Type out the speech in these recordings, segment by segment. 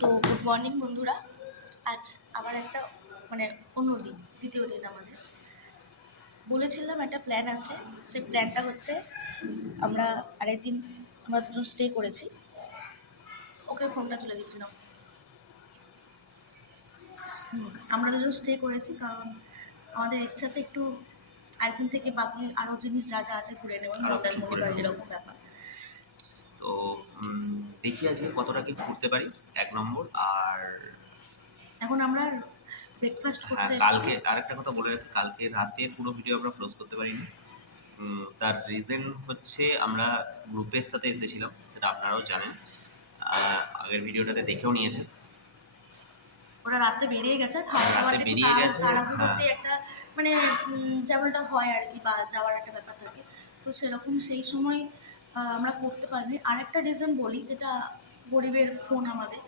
তো good morning বন্ধুরা। আজ আবার একটা অন্য দিন, দ্বিতীয় দিন আমাদের। বলেছিলাম একটা প্ল্যান আছে, সেই প্ল্যানটা হচ্ছে আমরা আরেকদিন আমরা দুজন স্টে করেছি। ওকে ফোনটা তুলে দিচ্ছি না। আমরা দুজন স্টে করেছি কারণ আমাদের ইচ্ছা আছে একটু আরেকদিন থেকে বাকি আরও জিনিস যা যা আছে ঘুরে নেওয়া, মন্দারমণি বা এরকম ব্যাপার। তো দেখি আজকে কতটা কি ঘুরতে পারি, এক নম্বর। আর এখন আমরা ব্রেকফাস্ট করতে কালকে আরেকটা কথা বলে রাখি, কালকে রাতে পুরো ভিডিও আমরা ক্লোজ করতে পারিনি। তার রিজন হচ্ছে আমরা গ্রুপের সাথে এসেছিলাম, সেটা আপনারাও জানেন, আগের ভিডিওটাতে দেখেও নিয়েছেন। ওরা রাতে বেরিয়ে গেছে, খাওয়া দাওয়াটা তাড়াহুড়োতে একটা যেমনটা হয় আর কি, বা যাওয়ার একটা ব্যাপার থাকে, তো সেরকম সেই সময় আমরা করতে পারিনি। আরেকটা রিজন বলি, যেটা গরিবের ফোন আমাদের,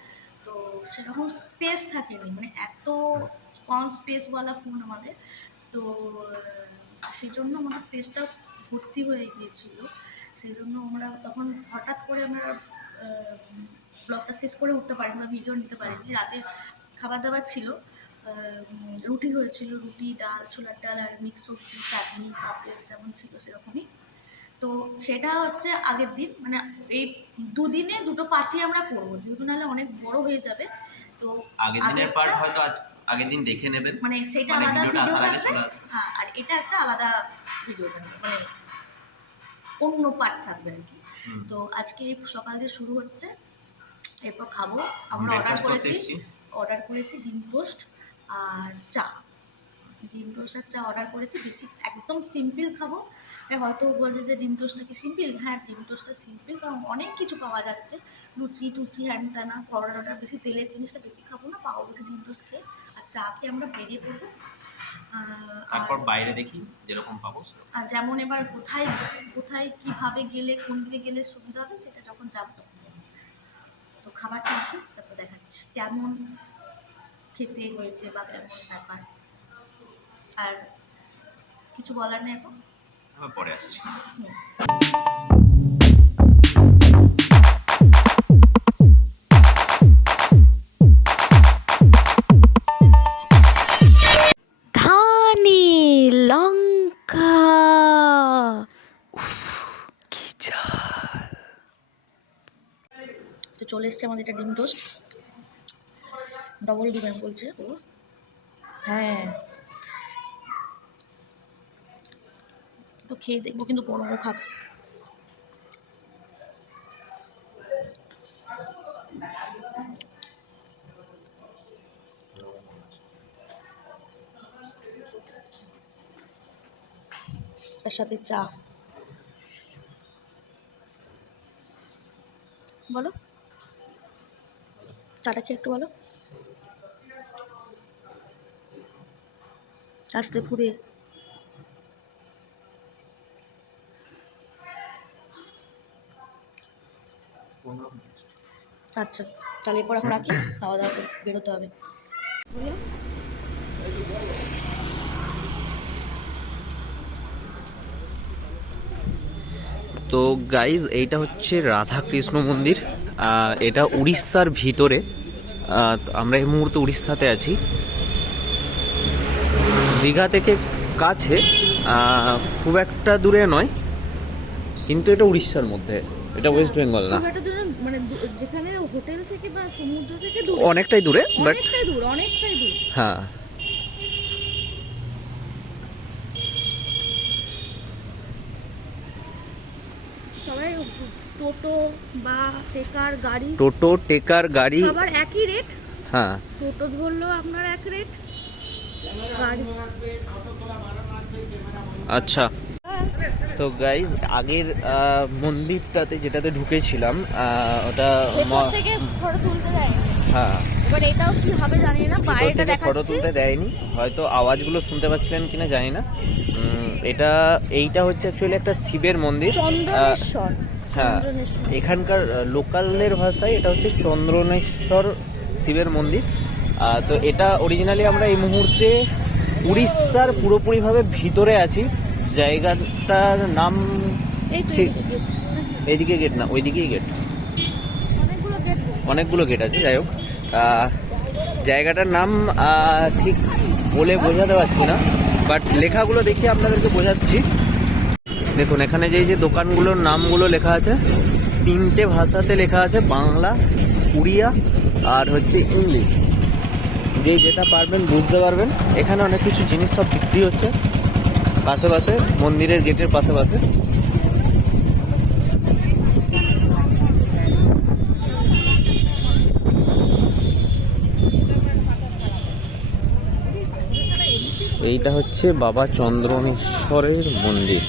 তো সেরকম স্পেস থাকেনি, এত কম স্পেসওয়ালা ফোন আমাদের, তো সেই জন্য আমাদের স্পেসটা ভর্তি হয়ে গিয়েছিল। সেই জন্য আমরা তখন হঠাৎ করে আমরা ব্লগটা শেষ করে উঠতে পারিনি বা ভিডিও নিতে পারিনি। রাতে খাবার দাবার ছিল, রুটি হয়েছিল, রুটি, ডাল, ছোলার ডাল আর মিক্স সবজি, চাটনি, পাঁপড় যেমন ছিল সেরকমই। তো সেটা হচ্ছে আগের দিন, এই দুদিনে দুটো পার্টি আমরা করবো, যেহেতু নাহলে অনেক বড় হয়ে যাবে। তো আগের দিনের পার্ট হয়তো আজ আগের দিন দেখে নেবেন, সেটা আলাদা ভিডিও থাকবে। হ্যাঁ, আর এটা একটা আলাদা ভিডিও থাকবে, অন্য পার্ট থাকবে আর কি। তো আজকে সকাল দিয়ে শুরু হচ্ছে, এরপর খাবো। আমরা অর্ডার করেছি ডিম টোস্ট আর চা। ডিম টোস্ট আর চা অর্ডার করেছি, বেশি একদম সিম্পল খাবো। হয়তো বলে যে ডিম টোস্টটা কি সিম্পল? হ্যাঁ, ডিম টোস্টটা সিম্পল, কারণ অনেক কিছু পাওয়া যাচ্ছে, লুচি টুচি হ্যান টানা, পরোটাটা বেশি তেলের জিনিসটা বেশি খাবো না, পাউরুটি ডিম টোস্ট খেয়ে আর চা খেয়ে আমরা বেরিয়ে পড়বো। তারপর বাইরে দেখি যেরকম পাবো। আর যেমন এবার কোথায় কিভাবে গেলে, কোন দিকে গেলে সুবিধা হবে, সেটা যখন যাবো তখন। তো খাবারটা আসুক, তারপর দেখাচ্ছি কেমন খেতে হয়েছে বা কেমন ব্যাপার। আর কিছু বলার নেই, এখন পরে আসছি। ধানি লঙ্কা, কি ঝাল। তো চলে এসছে আমাদের এটা ডিম টোস্ট, ডবল ডিম বলছে ও। হ্যাঁ, তো খেয়ে দেখবো, কিন্তু বড় খাক। তার সাথে চা। বলো, চাটা খেয়ে একটু বলো, আস্তে ফুরে। আচ্ছা, তাহলে এরপর এখন রাখি, খাওয়া দাওয়া করে বেরোতে হবে। তো গাইজ, এইটা হচ্ছে রাধাকৃষ্ণ মন্দির, এটা উড়িষ্যার ভিতরে। আমরা এই মুহূর্তে উড়িষ্যাতে আছি, দীঘা থেকে কাছে, খুব একটা দূরে নয়, কিন্তু এটা উড়িষ্যার মধ্যে, এটা ওয়েস্ট বেঙ্গল না। যেখানে হোটেল থেকে বা সমুদ্র থেকে অনেকটাই দূরে, বাট অনেকটাই দূর। হ্যাঁ, সবাই টোটো বা টেকার গাড়ি সবার একই রেট। হ্যাঁ, টোটো ধরলেও আপনার এক রেট, গাড়ি। আচ্ছা। তো গাইজ, আগের মন্দিরটাতে যেটাতে ঢুকেছিলাম, ওটা থেকে ফটো তুলতে দেয়। হ্যাঁ, এবার এটাও কি হবে জানি না, বাইরেটা দেখাচ্ছে। ফটো তুলতে দেয়নি, হয়তো আওয়াজগুলো শুনতে পাচ্ছিলেন কিনা জানি না। এইটা হচ্ছে অ্যাকচুয়ালি একটা শিবের মন্দির, চন্দ্রনেশ্বর। হ্যাঁ, এখানকার লোকালের ভাষায় এটা হচ্ছে চন্দ্রনেশ্বর শিবের মন্দির। তো এটা অরিজিনালি আমরা এই মুহূর্তে উড়িষ্যার পুরোপুরিভাবে ভিতরে আছি। জায়গাটার নাম ঠিক এইদিকে গেট না, ওইদিকেই গেট, অনেকগুলো গেট আছে, যাই হোক। জায়গাটার নাম ঠিক বলে বোঝাতে পারছি না, বাট লেখাগুলো দেখে আপনাদেরকে বোঝাচ্ছি। দেখুন এখানে যে দোকানগুলোর নামগুলো লেখা আছে, 3টে ভাষাতে লেখা আছে, বাংলা, উড়িয়া আর হচ্ছে ইংলিশ। যেটা পারবেন বুঝতে পারবেন। এখানে অনেক কিছু জিনিস সব বিক্রি হচ্ছে পাশে পাশে, মন্দিরের গেটের পাশে পাশে। এইটা হচ্ছে বাবা চন্দ্রনেশ্বরের মন্দির।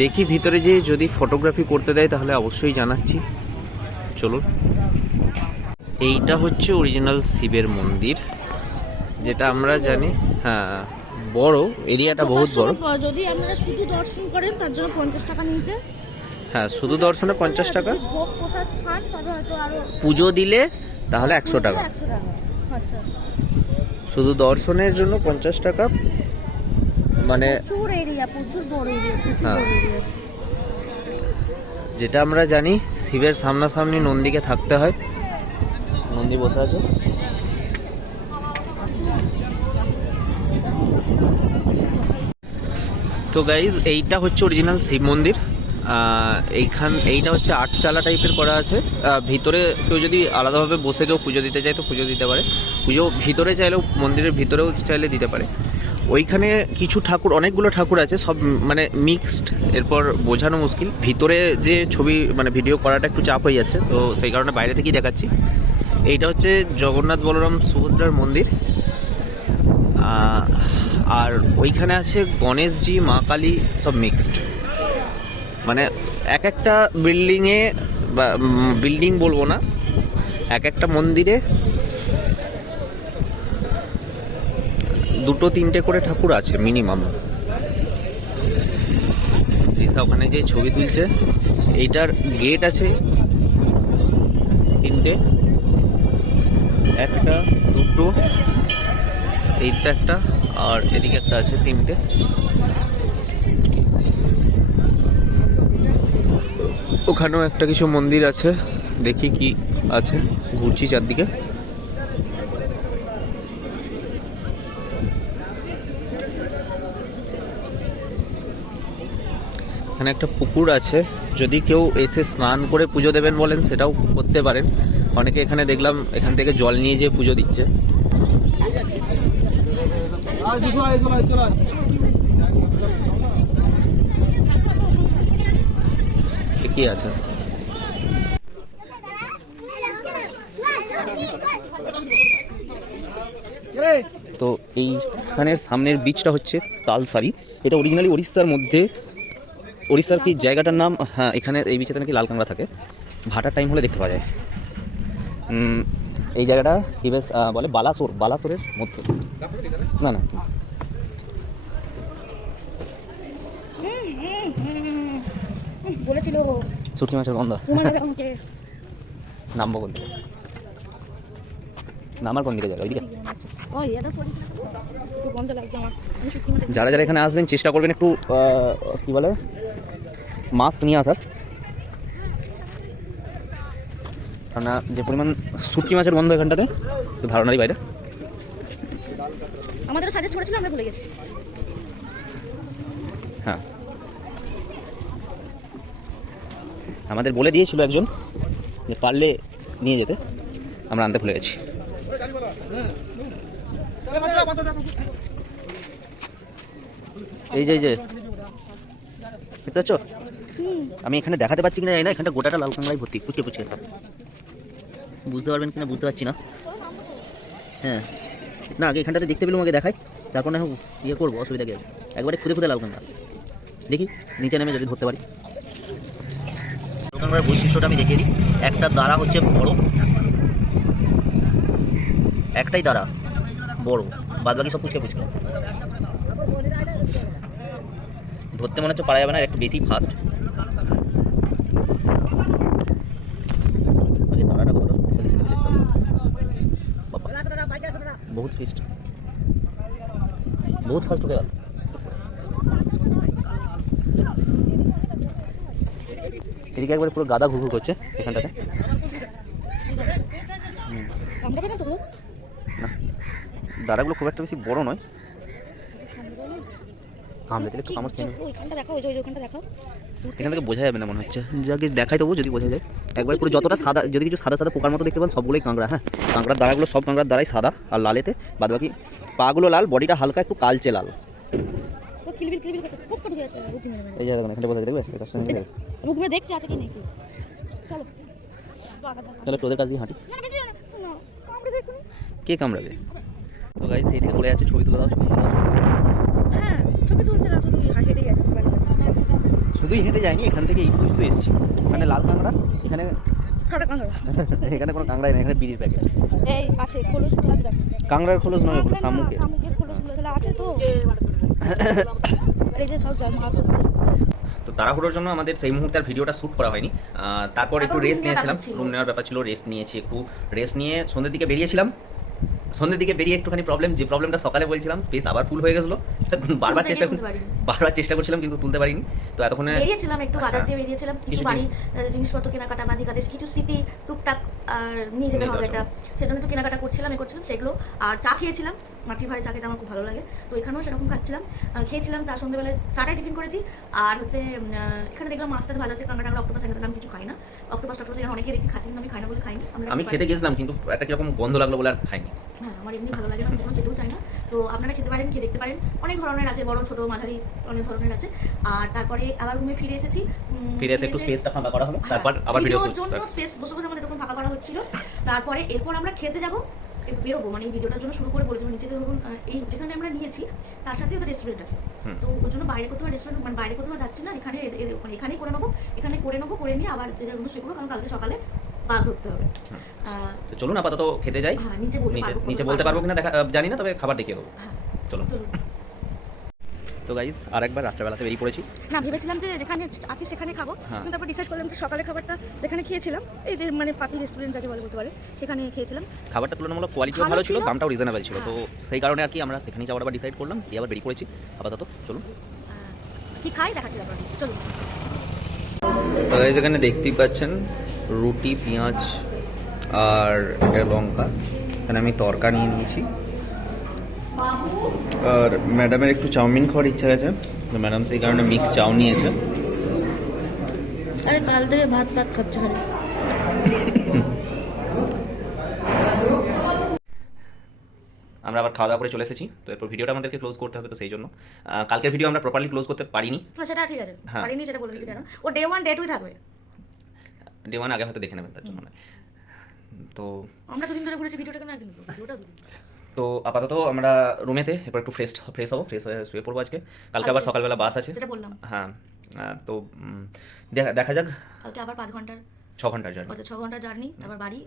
দেখি ভিতরে যে যদি ফটোগ্রাফি করতে দেয় তাহলে অবশ্যই জানাচ্ছি। চলুন। এইটা হচ্ছে অরিজিনাল শিবের মন্দির, যেটা আমরা জানি। হ্যাঁ, বড় এরিয়াটা, বহুত বড়। যদি আপনারা শুধু দর্শন করেন তার জন্য 50 টাকা নিয়েছে। হ্যাঁ, শুধু দর্শনে 50 টাকা। ভোগ প্রসাদ খান তবে হয়তো আরো পুজো দিলে তাহলে 100 টাকা। 100 টাকা। আচ্ছা, শুধু দর্শনের জন্য 50 টাকা, মানে প্রচুর এরিয়া, প্রচুর বড় এরিয়া, প্রচুর হ্যাঁ। বড় এরিয়া। যেটা আমরা জানি শিবের সামনাসামনি নন্দীকে থাকতে হয়। নন্দী বসে আছে। তো গাইজ এইটা হচ্ছে অরিজিনাল শিব মন্দির। এইটা হচ্ছে 8 চালা টাইপের করা আছে। ভিতরে কেউ যদি আলাদাভাবে বসে কেউ পুজো দিতে চায় তো পুজো দিতে পারে। পুজো ভিতরে চাইলেও, মন্দিরের ভিতরেও চাইলে দিতে পারে। ওইখানে কিছু ঠাকুর, অনেকগুলো ঠাকুর আছে, সব মানে মিক্সড, এরপর বোঝানো মুশকিল। ভিতরে যে ছবি মানে ভিডিও করাটা একটু চাপ হয়ে যাচ্ছে, তো সেই কারণে বাইরে থেকেই দেখাচ্ছি। এইটা হচ্ছে জগন্নাথ বলরাম সুভদ্রার মন্দির। আর ওইখানে আছে গণেশজি, মা কালী, সব মিক্সড। মানে এক একটা বিল্ডিংয়ে, বা বিল্ডিং বলবো না, এক একটা মন্দিরে 2-3টে করে ঠাকুর আছে মিনিমাম। জিসা ওখানে যে ছবি তুলছে, এইটার গেট আছে 3টে, 1, 2, এইটা একটা, আর এদিকে একটা আছে 3টে। ওখানেও একটা কিছু মন্দির আছে, দেখি কি আছে, ঘুরছি চারদিকে। এখানে একটা পুকুর আছে, যদি কেউ এসে স্নান করে পুজো দেবেন বলেন সেটাও করতে পারেন। অনেকে এখানে দেখলাম এখান থেকে জল নিয়ে যেয়ে পুজো দিচ্ছে। কি আছে? তো এইখানের সামনের বিচটা হচ্ছে তালসারি। এটা অরিজিনালি উড়িষ্যার মধ্যে, উড়িষ্যার কি জায়গাটার নাম, হ্যাঁ, এখানে এই বিচেতে নাকি লাল কাঁকড়া থাকে, ভাটার টাইম হলে দেখতে পাওয়া যায়। এই জায়গাটা কি বেশ বলে বালাসোরের মধ্যে, না না বলেছিল শুটকি মাছের গন্ধ। নামবো কোন দিকে? নামার কোন দিকে যাবে? ওইদিকে। যারা যারা এখানে আসবেন চেষ্টা করবেন একটু কি বলে মাস্ক নিয়ে আসার, কারণ যে পরিমাণ শুটকি মাছের গন্ধ এখানটাতে তো ধারণারই বাইরে। আমাদেরও সাজেস্ট করেছিল, আমরা ভুলে গেছি। হ্যাঁ, আমাদের বলে দিয়েছিল একজন যে পারলে নিয়ে যেতে, আমরা আনতে ভুলে গেছি। এই যে দেখতে পাচ্ছ, আমি এখানে দেখাতে পাচ্ছি কিনা জানি না, এখানটা গোটাটা লাল কাঁকড়ায় ভর্তি, পুচকে বুঝতে পারবেন কিনা বুঝতে পারছি না। হ্যাঁ, না আগে এখানটাতে দেখতে পেলাম, আগে দেখাই, তারপর না ইয়ে করবো, অসুবিধা কি আছে। একবারে খুদে লাল কাঁকড়া, দেখি নিচে নেমে যদি ধরতে পারি। লাল কাঁকড়ার বৈশিষ্ট্যটা আমি দেখিয়ে দিই। একটা দাঁড়া হচ্ছে বড়, একটাই দাঁড়া বড়, বাদ বাকি সব পুচকে ধরতে মনে হচ্ছে পারা যাবে না, একটু বেশি ফাস্ট। দাঁড়াটা কতটা শক্তিশালী সেটা দেখতে হবে। বহুত ফাস্ট, বহুত ফাস্ট ঢুকে গেল। এদিকে একবার পুরো গাদা ঘুঘু করছে এখানটাতে। কামড়াবে না তো? না, দাঁড়াগুলো খুব একটা বেশি বড় নয়, কামড়ে দিলে একটু কামড় খেয়ে নেবে। ওইখানটা দেখাও, ওইখানটা দেখাও। এখান থেকে বোঝা যাবে না মনে হচ্ছে, যাকে দেখাই দেবো যদি বোঝা যায়। একবার পুরো যতটা সাদা, যদি কিছু সাদা সাদা পোকার মতো দেখতে পান সবগুলোই কাঁকড়া। হ্যাঁ, কাঁকড়ার দাঁড়াগুলো সব কাঁকড়ার দাঁড়াই সাদা আর লালেতে, বাদ বাকি পাগুলো লাল, বডিটা হালকা একটু কালচে লাল। কিলবিল কিলবিল করতে খুব কটু যাচ্ছে বুকি মেরে মেরে। এই যে দেখুন এখানে বোঝা যায়, দেখবে এই কাজটা দেখবে। বুকি মেরে দেখছে আছে কি নাকি। চলো তাহলে তোদের কাছ দিয়ে হাঁটি। না বেশি না, কামড়ে দেখো। কে কামড়াবে? তো গাইস সেই থেকে বলে যাচ্ছে ছবি তুলে দাও, ছবি তুলে দাও। হ্যাঁ ছবি তুলছে না, শুধু হেঁটে যাচ্ছে বাড়িতে। শুধুই হেঁটে যায়নি, এখান থেকে এই শুধু এসেছি। এখানে লাল কাঁকড়া, এখানে ছাড়া কাঁকড়া। এখানে কোনো কাঁকড়াই নেই, এখানে বিড়ির প্যাকেট। এই আছে খোলসগুলো আছে দেখ। কাঁকড়ার খোলস নয়, ওগুলো শামুকের। শামুকের খোলসগুলো তাহলে আছে তো। আর এই যে সব মাছ হচ্ছে। তো তাড়াহুড়োর জন্য আমাদের সেই মুহূর্তে আর ভিডিওটা শ্যুট করা হয়নি। তারপর একটু রেস্ট নিয়েছিলাম, রুম নেওয়ার ব্যাপার ছিল, রেস্ট নিয়েছি, একটু রেস্ট নিয়ে সন্ধ্যের দিকে বেরিয়েছিলাম। সন্ধ্যের দিকে বেরিয়ে একটুখানি যে প্রবলেমটা সকালে বলছিলাম, স্পেস আবার ফুল হয়ে গেছিলো। বারবার চেষ্টা করছিলাম কিন্তু তুলতে পারিনি। তো এতক্ষণে বেরিয়েছিলাম একটু বাজার দিয়ে বেরিয়েছিলাম, কিছু বাড়ির জিনিসপত্র কেনাকাটা, বাঁধিকাদেশ কিছু স্মৃতি টুকটাক আর নিয়ে যেতে হবে এটা, সেজন্য একটু কেনাকাটা করছিলাম সেগুলো। আর চা খেয়েছিলাম, মাটির ভাড়ে চা খেতে আমার খুব ভালো লাগে, তো এখানেও সেরকম খাচ্ছিলাম, খেয়েছিলাম। তার সন্ধ্যেবেলায় চাটাই টিফিন করেছি। আর হচ্ছে এখানে দেখলাম মাছটা ভালো আছে, কাঁকড়া অক্টোপাস এখানে আমি কিছু খাই না। অক্টোপাস এখানে অনেকে দেখছি খাচ্ছি, কিন্তু আমি খাই না বলে খাইনি। আমি খেতে গেছিলাম কিন্তু একটা কিরকম গন্ধ লাগলো বলে আর খাইনি। হ্যাঁ আমার এমনি ভালো লাগে না, আমি কখনো খেতেও চাই না। তো আপনারা খেতে পারেন, খেয়ে দেখতে পারেন, অনেক ধরনের আছে, বড় ছোট মাঝারি অনেক ধরনের আছে। আর তারপরে আবার রুমে ফিরে এসেছি, একটু স্পেসটা ফাঁকা করা হলো, তারপর আবার ভিডিও জন্য স্পেস বসে বসে আমাদের তখন ফাঁকা করা হচ্ছিল। তারপরে এরপর আমরা খেতে যাবো, বেরোবো, মানে এই ভিডিওটার জন্য শুরু করে বলেছি, নিচে ধরুন এই যেখানে আমরা নিয়েছি তার সাথে ওদের রেস্টুরেন্ট আছে, তো ওর জন্য বাইরে কোথাও রেস্টুরেন্ট, মানে বাইরে কোথাও যাচ্ছি না, এখানে এখানেই করে নেবো, করে নিয়ে আবার যে রুমে শুয়ে পড়বো, কারণ কালকে সকালে বাস ধরতে হবে। তো চলুন আপাতত খেতে যাই। হ্যাঁ নিচে বলতে পারবো কিনা দেখা জানি না, তবে খাবার দেখিয়ে দেবো। চলো। তো গাইস আরেকবার রাত্রেবেলাতে বেরিয়ে পড়েছি। না ভেবেছিলাম যে যেখানে আছি সেখানে খাবো, কিন্তু তারপর ডিসাইড করলাম যে সকালে খাবারটা যেখানে খেয়েছিলাম, এই যে মানে পাতি রেস্টুরেন্ট যাকে বলতে পারে, সেখানে খেয়েছিলাম। খাবারটা তুলনামূলক কোয়ালিটিও ভালো ছিল, দামটাও রিজনেবল ছিল, তো সেই কারণে আর কি আমরা সেখানেই যাওয়ার আবার ডিসাইড করলাম, দিয়ে আবার বেরিয়ে পড়েছি আপাতত। চলুন কি খাই দেখাচ্ছি তারপর, চলুন। তো গাইস এখানে দেখতেই পাচ্ছেন রুটি, পেঁয়াজ আর লঙ্কা, এখানে আমি তরকা নিয়ে নিয়েছি। আর ম্যাডামের একটু চাউমিন খাওয়ার ইচ্ছা গেছে, তো ম্যাডাম সেই কারণে মিক্স চাউ নিয়েছে। আরে কাল থেকে ভাত খাচ্ছে খালি। আমরা আবার খাওয়া দাওয়া করে চলে এসেছি, তো এরপর ভিডিওটা আমাদেরকে ক্লোজ করতে হবে, তো সেই জন্য কালকের ভিডিও আমরা প্রপারলি ক্লোজ করতে পারিনি। সেটা ঠিক আছে, পারিনি সেটা বলে দিচ্ছি, কেন ও ডে 1 ডে 2 থাকবে, ডে 1 আগে হয়তো দেখে নেবেন, তার জন্য নয়। তো আমরা দুদিন ধরে ঘুরেছি, ভিডিওটা কেন একদিন ভিডিওটা দুদিন। তো আপাতত আমরা রুমেতে এরপর একটু ফ্রেশ হবো, ফ্রেশ হয়ে শুয়ে পড়বো আজকে। কালকে আবার সকালবেলা বাস আছে, যেটা বললাম। হ্যাঁ, তো দেখা যাক। কালকে আবার 5 ঘন্টার 6 ঘন্টার জার্নি, 6 ঘন্টার জার্নি, তারপর বাড়ি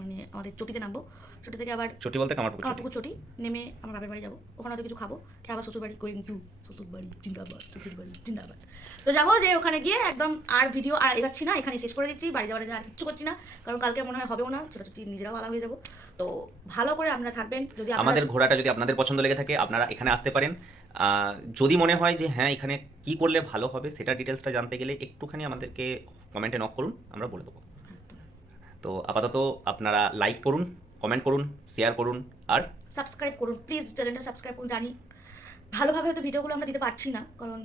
মানে আমাদের চটিতে নামবো, চটি থেকে আবার চটি বলতে কামারপুকুর চটি নেমে আমার বাপের বাড়ি যাবো, ওখানে হয়তো কিছু খাবো, খেয়ে আবার শ্বশুর বাড়ি, গোয়িং টু শ্বশুর বাড়ি জিন্দাবাদ, শ্বশুর বাড়ি জিন্দাবাদ। তো যাবো, যে ওখানে গিয়ে একদম আর ভিডিও আর এগাচ্ছি না, এখানে শেষ করে দিচ্ছি, বাড়ি যাওয়ার আর কিচ্ছু করছি না, কারণ কালকে মনে হয় হবেও না, ছোটাছুটি নিজেরাও আলাদা হয়ে যাবো। তো ভালো করে আপনারা থাকবেন, যদি আমাদের ঘোরাটা যদি আপনাদের পছন্দ লেগে থাকে আপনারা এখানে আসতে পারেন। যদি মনে হয় যে হ্যাঁ এখানে কি করলে ভালো হবে সেটা ডিটেলসটা জানতে গেলে একটুখানি আমাদেরকে কমেন্টে নক করুন, আমরা বলে দেবো। তো আপাতত আপনারা লাইক করুন, কমেন্ট করুন, শেয়ার করুন আর সাবস্ক্রাইব করুন, প্লিজ চ্যানেলটা সাবস্ক্রাইব করুন। জানি ভালোভাবে হয়তো ভিডিওগুলো আমরা দিতে পারছি না, কারণ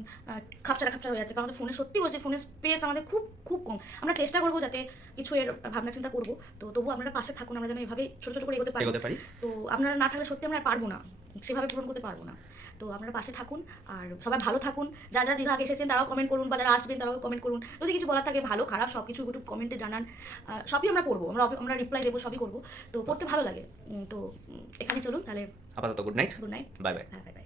খাপচারা হয়ে যাচ্ছে, কারণ ফোনে সত্যি বলছে, ফোনের স্পেস আমাদের খুব খুব কম। আমরা চেষ্টা করবো যাতে কিছু এর ভাবনা চিন্তা করবো, তো তবু আপনারা পাশে থাকুন, আমরা যেন এইভাবে ছোটো ছোটো করে এগোতে পারি। তো আপনারা না থাকলে সত্যি আমরা পারবো না, সেভাবে পূরণ করতে পারবো না। তো আপনারা পাশে থাকুন, আর সবাই ভালো থাকুন। যারা যারা দীঘা এসেছেন তারাও কমেন্ট করুন, বা যারা আসবেন তারাও কমেন্ট করুন, যদি কিছু বলার থাকে ভালো খারাপ সব কিছু একটু কমেন্টে জানান, সবই আমরা পড়বো, আমরা রিপ্লাই দেবো, সবই করবো, তো পড়তে ভালো লাগে। তো এখানে চলুন তাহলে, আপাতত গুড নাইট, বাই বাই। হ্যাঁ বাই বাই।